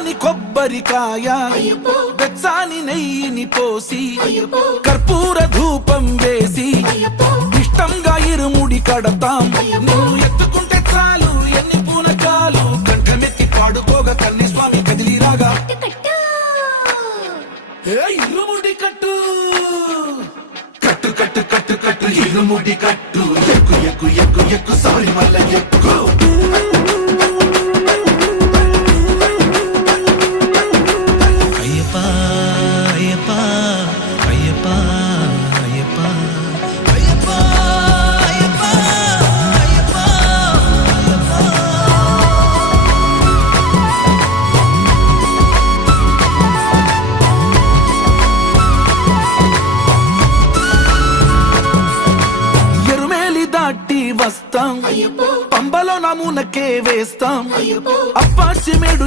కమ్మని కొబ్బరికాయ వెచ్చాని నెయ్యిని పోసి కర్పూర ధూపం వేసి ఇష్టంగా ఇరుముడి కడతాం. నువ్వు ఎత్తుకుంటే చాలు ఎన్ని పూనకాలు కంఠమెత్తి పాడుకోగా కన్య స్వామి కదిలిరాగా ఇరుముడి కట్టు కట్టు కట్టు కట్టు కట్టు ఇరుముడి కట్టు ఎక్కు ఎక్కు ఎక్కు ఎక్కు సారి మల్ల ఎక్కు. వస్తాం పంబలో నమూనకే వేస్తాం అప్పాచి మేడు